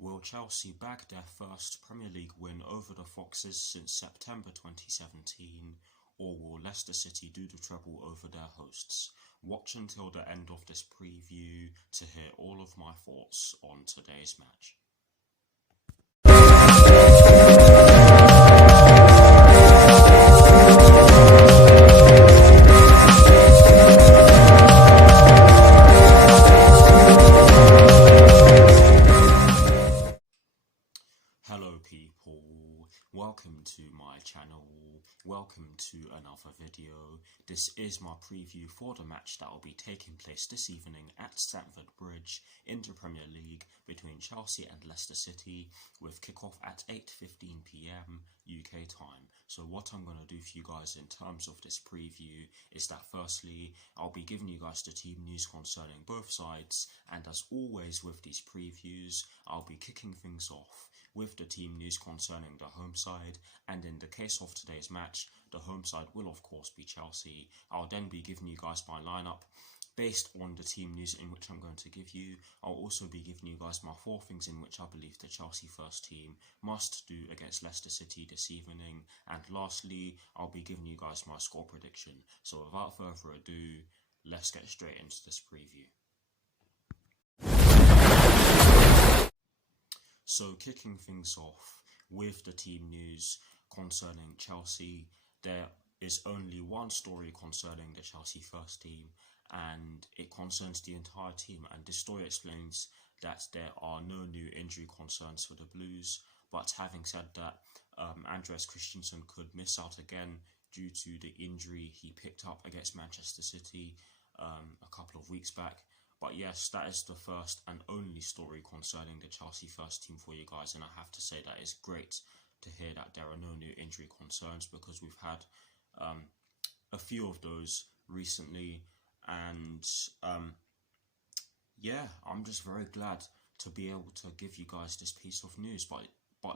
Will Chelsea bag their first Premier League win over the Foxes since September 2017, or will Leicester City do the treble over their hosts? Watch until the end of this preview to hear all of my thoughts on today's match. Hello people, welcome to my channel, welcome to another video. This is my preview for the match that will be taking place this evening at Stamford Bridge in the Premier League between Chelsea and Leicester City, with kickoff at 8:15 PM UK time. So what I'm going to do for you guys in terms of this preview is that firstly, I'll be giving you guys the team news concerning both sides, and as always with these previews, I'll be kicking things off with the team news concerning the home side, and in the case of today's match, the home side will of course be Chelsea. I'll then be giving you guys my lineup based on the team news in which I'm going to give you. I'll also be giving you guys my 4 things in which I believe the Chelsea first team must do against Leicester City this evening, and lastly, I'll be giving you guys my score prediction. So without further ado, let's get straight into this preview. So kicking things off with the team news concerning Chelsea, there is only one story concerning the Chelsea first team, and it concerns the entire team, and this story explains that there are no new injury concerns for the Blues. But having said that, Andreas Christensen could miss out again due to the injury he picked up against Manchester City a couple of weeks back. But yes, that is the first and only story concerning the Chelsea first team for you guys, and I have to say that it's great to hear that there are no new injury concerns, because we've had a few of those recently, and yeah, I'm just very glad to be able to give you guys this piece of news. But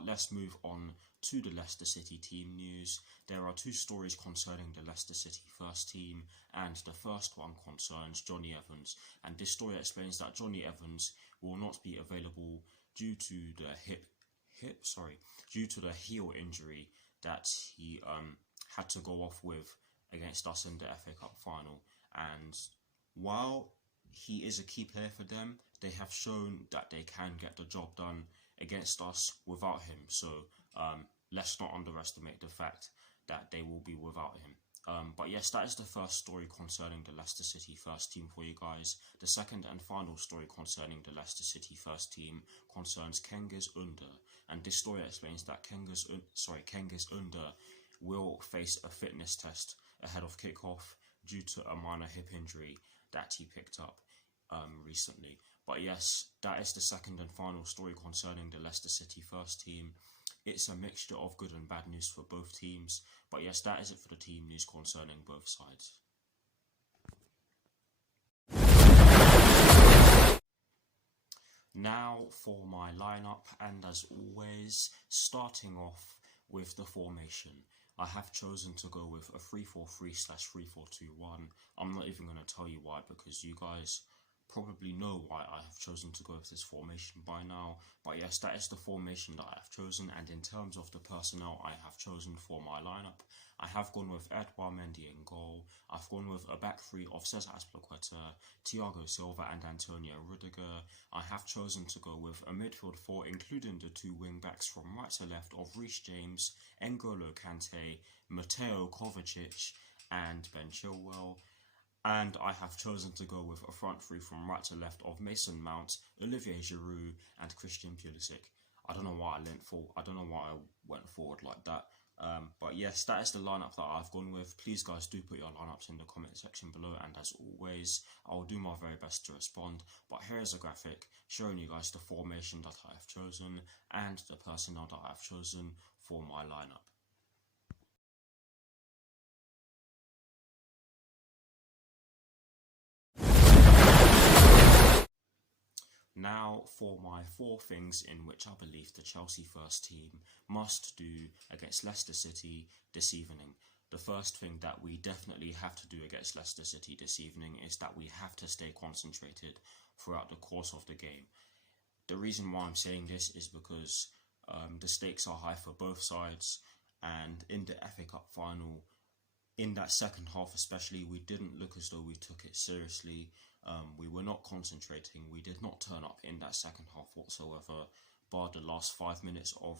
let's move on to the Leicester City team news. There are 2 stories concerning the Leicester City first team, and the first one concerns Jonny Evans, and this story explains that Jonny Evans will not be available due to the due to the heel injury that he had to go off with against us in the FA Cup final. And while he is a key player for them, they have shown that they can get the job done against us without him. So let's not underestimate the fact that they will be without him. But yes, that is the first story concerning the Leicester City first team for you guys. The second and final story concerning the Leicester City first team concerns Cengiz Ünder, and this story explains that Cengiz Ünder will face a fitness test ahead of kickoff due to a minor hip injury that he picked up recently. But yes, that is the second and final story concerning the Leicester City first team. It's a mixture of good and bad news for both teams. But yes, that is it for the team news concerning both sides. Now for my lineup, and as always, starting off with the formation. I have chosen to go with a 3-4-3/3-4-2-1. I'm not even going to tell you why, because you guys probably know why I have chosen to go with this formation by now. But yes, that is the formation that I have chosen, and in terms of the personnel I have chosen for my lineup, I have gone with Edouard Mendy in goal. I've gone with a back 3 of Cesar Azpilicueta, Thiago Silva and Antonio Rudiger. I have chosen to go with a midfield 4, including the 2 wing backs from right to left of Reece James, N'Golo Kante, Mateo Kovacic and Ben Chilwell. And I have chosen to go with a front 3 from right to left of Mason Mount, Olivier Giroud and Christian Pulisic. I don't know why I went forward like that. But yes, that is the lineup that I've gone with. Please guys, do put your lineups in the comment section below, and as always, I will do my very best to respond. But here is a graphic showing you guys the formation that I have chosen and the personnel that I have chosen for my lineup. Now for my 4 things in which I believe the Chelsea first team must do against Leicester City this evening. The first thing that we definitely have to do against Leicester City this evening is that we have to stay concentrated throughout the course of the game. The reason why I'm saying this is because the stakes are high for both sides, and in the FA Cup final, in that second half especially, we didn't look as though we took it seriously. We were not concentrating. We did not turn up in that second half whatsoever, bar the last 5 minutes of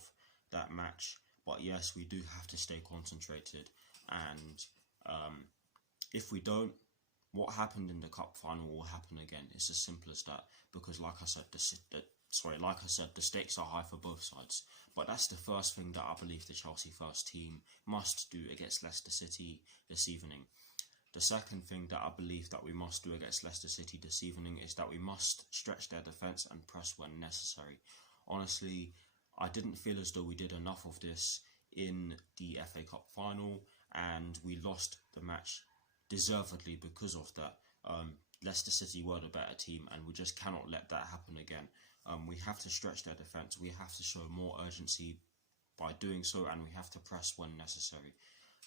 that match. But yes, we do have to stay concentrated, and if we don't, what happened in the cup final will happen again. It's as simple as that. Because, like I said, the stakes are high for both sides. But that's the first thing that I believe the Chelsea first team must do against Leicester City this evening. The second thing that I believe that we must do against Leicester City this evening is that we must stretch their defence and press when necessary. Honestly, I didn't feel as though we did enough of this in the FA Cup final, and we lost the match deservedly because of that. Leicester City were the better team, and we just cannot let that happen again. We have to stretch their defence. We have to show more urgency by doing so, and we have to press when necessary.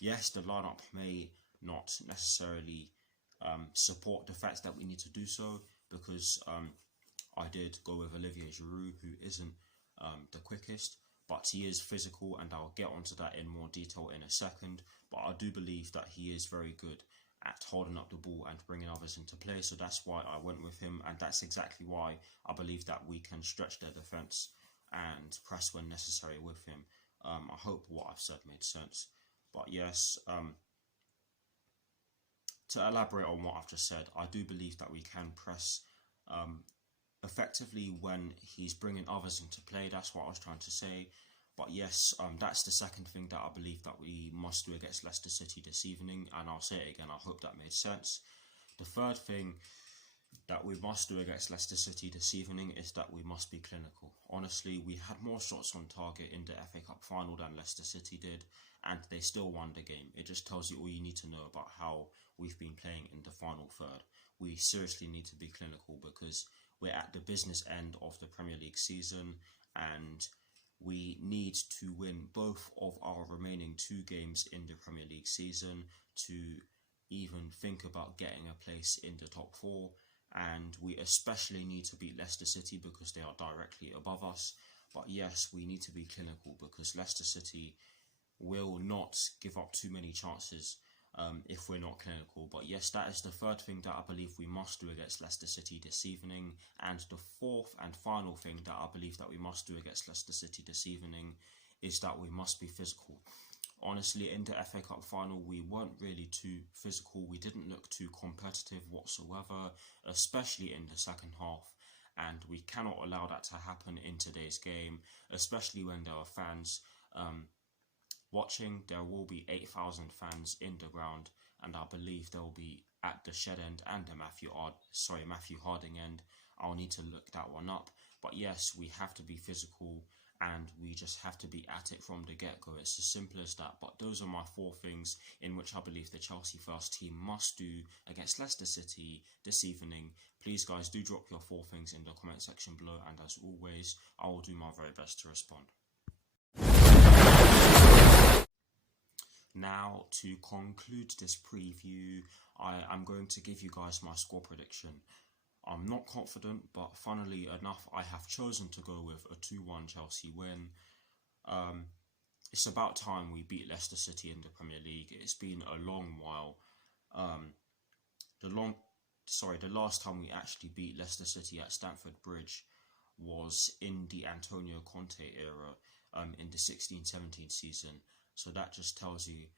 Yes, the lineup may not necessarily support the fact that we need to do so, because I did go with Olivier Giroud, who isn't the quickest, but he is physical, and I'll get onto that in more detail in a second. But I do believe that he is very good at holding up the ball and bringing others into play, so that's why I went with him, and that's exactly why I believe that we can stretch their defence and press when necessary with him. I hope what I've said made sense. But yes, to elaborate on what I've just said, I do believe that we can press effectively when he's bringing others into play. That's what I was trying to say. But yes, that's the second thing that I believe that we must do against Leicester City this evening, and I'll say it again, I hope that made sense. The third thing that we must do against Leicester City this evening is that we must be clinical. Honestly, we had more shots on target in the FA Cup final than Leicester City did, and they still won the game. It just tells you all you need to know about how we've been playing in the final third. We seriously need to be clinical because we're at the business end of the Premier League season, and we need to win both of our remaining 2 games in the Premier League season to even think about getting a place in the top 4. And we especially need to beat Leicester City because they are directly above us. But yes, we need to be clinical because Leicester City will not give up too many chances if we're not clinical. But yes, that is the third thing that I believe we must do against Leicester City this evening. And the fourth and final thing that I believe that we must do against Leicester City this evening is that we must be physical. Honestly, in the FA Cup final, we weren't really too physical. We didn't look too competitive whatsoever, especially in the second half. And we cannot allow that to happen in today's game, especially when there are fans watching. There will be 8,000 fans in the ground, and I believe they'll be at the Shed end and the Matthew Harding end. I'll need to look that one up. But yes, we have to be physical, and we just have to be at it from the get-go. It's as simple as that. But those are my 4 things in which I believe the Chelsea first team must do against Leicester City this evening. Please guys, do drop your 4 things in the comment section below, and as always, I will do my very best to respond. Now, to conclude this preview, I am going to give you guys my score prediction. I'm not confident, but funnily enough, I have chosen to go with a 2-1 Chelsea win. It's about time we beat Leicester City in the Premier League. It's been a long while. The last time we actually beat Leicester City at Stamford Bridge was in the Antonio Conte era, in the 16-17 season. So that just tells you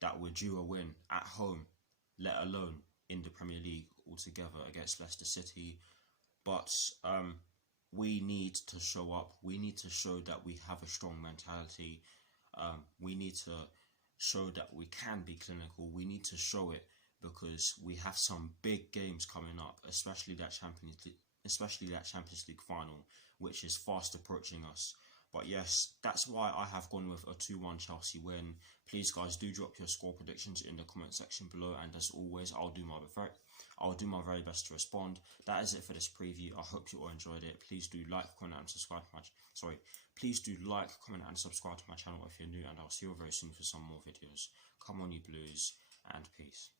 that we're due a win at home, let alone in the Premier League altogether against Leicester City. But we need to show up. We need to show that we have a strong mentality. We need to show that we can be clinical. We need to show it because we have some big games coming up, especially that Champions League final, which is fast approaching us. But yes, that's why I have gone with a 2-1 Chelsea win. Please guys, do drop your score predictions in the comment section below, and as always, I'll do my very best to respond. That is it for this preview. I hope you all enjoyed it. Please do like, comment, and subscribe to my channel if you're new, and I'll see you very soon for some more videos. Come on, you Blues, and peace.